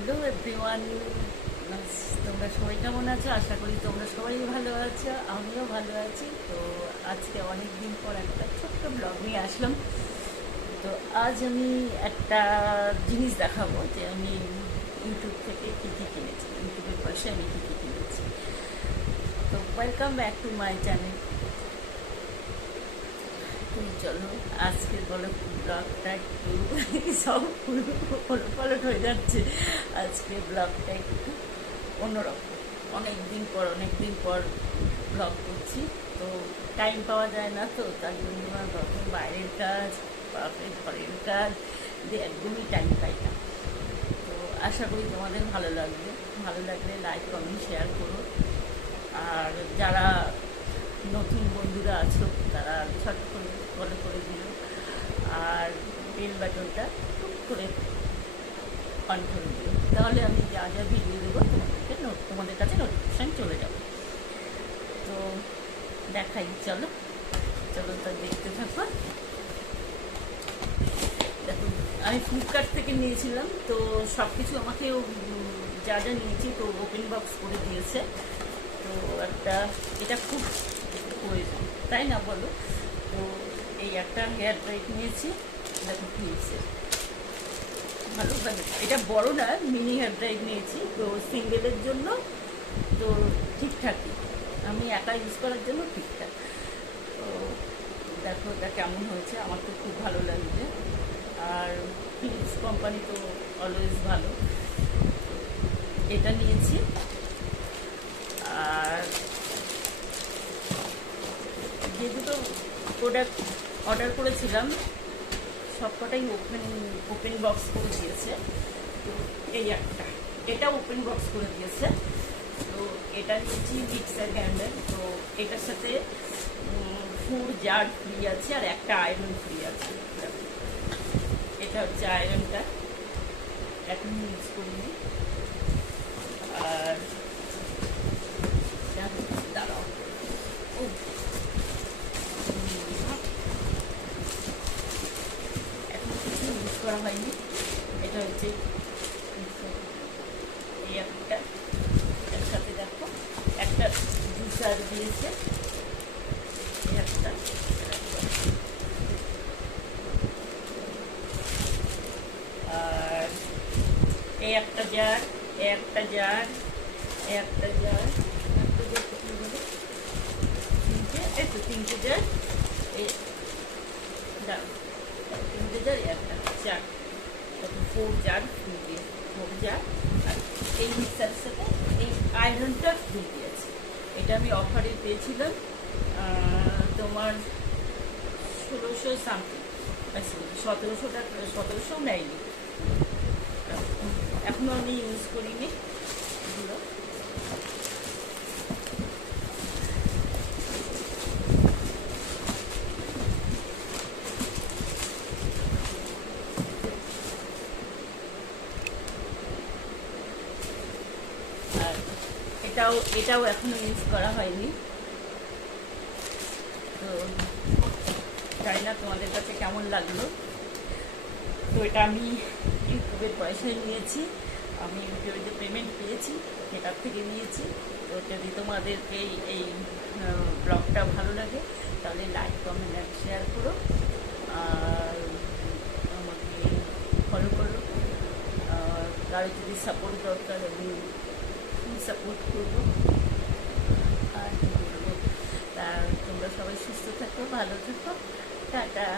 Hello everyone, তোমরা সবাই কেমন আছো? আশা করি তোমরা সবাই ভালো আছো, আমিও ভালো আছি। তো আজকে অনেক দিন পর একটা ছোট্ট ব্লগ নিয়ে আসলাম। তো আজ আমি একটা জিনিস দেখাবো যে আমি ইউটিউব থেকে কী কী কিনেছি, ইউটিউবের পয়সায় আমি কী কী কিনেছি। তো welcome back to my channel. তুমি চলো আজকে বলো ব্লগটা একটু সব পালট হয়ে যাচ্ছে। আজকে ব্লগটা একটু অন্যরকম, অনেক দিন পর ব্লগ করছি। তো টাইম পাওয়া যায় না, তো তার জন্য তখন বাইরের কাজ, বাপের ঘরের কাজ দিয়ে একদমই টাইম পাই না। তো আশা করি তোমাদের ভালো লাগলে লাইক কমেন্ট শেয়ার করো। আর যারা নতুন বন্ধুরা আছো তারা ছট করে ফলো করে দিও, আর বেল বাটনটা টুক করে অন করে দিও, তাহলে আমি যা যা ভিডিও দেবো তোমাদের কাছে নোটিফিকেশান চলে যাবে। তো দেখাই, চলো তা দেখতে থাকো। দেখো, আমি ফ্লিপকার্ট থেকে নিয়েছিলাম, তো সব কিছু আমাকে যা যা নিয়েছি তো ওপেন বক্স করে দিয়েছে। তো এটা খুব প্রয়োজন, তাই না বলো? তো এই একটা হেয়ার ড্রাই নিয়েছি, দেখো ফিলিপসের, ভালো লাগে। এটা বড় না, মিনি হেয়ার ড্রাই নিয়েছি, তো সিঙ্গেলের জন্য তো ঠিকঠাকই, আমি একা ইউজ করার জন্য ঠিকঠাক। তো দেখো এটা কেমন হয়েছে, আমার তো খুব ভালো লাগছে। আর ফিলিপস কোম্পানি তো অলওয়েজ ভালো। এটা নিয়েছি। আর যে দুটো প্রোডাক্ট অর্ডার করেছিলাম সবকটাই ওপেন বক্স করে দিয়েছে। তো এই এটা ওপেন বক্স করে দিয়েছে। তো এটা নিয়েছি মিক্সার গ্রাইন্ডার। তো এটার সাথে 4 জার ফ্রি আছে আর একটা আয়রন ফ্রি আছে। এটা হচ্ছে আয়রনটা, এখন ইউজ করিনি। আর দাঁড়াও, এখন কিছু ইউজ করা হয়নি। এটা হচ্ছে এই এর সাথে দেখো একটা জুসার দিয়েছে, এই একটা। আর এই একটা জার, তিনটে জার, এই তিনটে জার, একটা চার, 4 জার ফুল দিয়ে 4 জার। আর এই মিক্সারের সাথে এই আয়রনটা ফুল দিয়েছে। এটা আমি অফারে পেয়েছিলাম তোমার 1600 সামথিং, 1700 টাকা, 1700 নেয়নি। এখনো আমি ইউজ করিনি এগুলো। আর এটাও এখনো ইউজ করা হয়নি। তো জানি না তোমাদের কাছে কেমন লাগলো। তো এটা আমি ইউটিউবের পয়সায় নিয়েছি, আমি ইউটিউবে যে পেমেন্ট পেয়েছি সেটার থেকে নিয়েছি। তো যদি তোমাদেরকে এই ব্লগটা ভালো লাগে তাহলে লাইক কমেন্ট অ্যান্ড শেয়ার করো, আর আমাকে ফলো করো। কারো যদি সাপোর্ট দরকার আমি সাপোর্ট করবো। আর কি বলবো, তা তোমরা সবাই সুস্থ থাকো, ভালো থাকো, টাটা।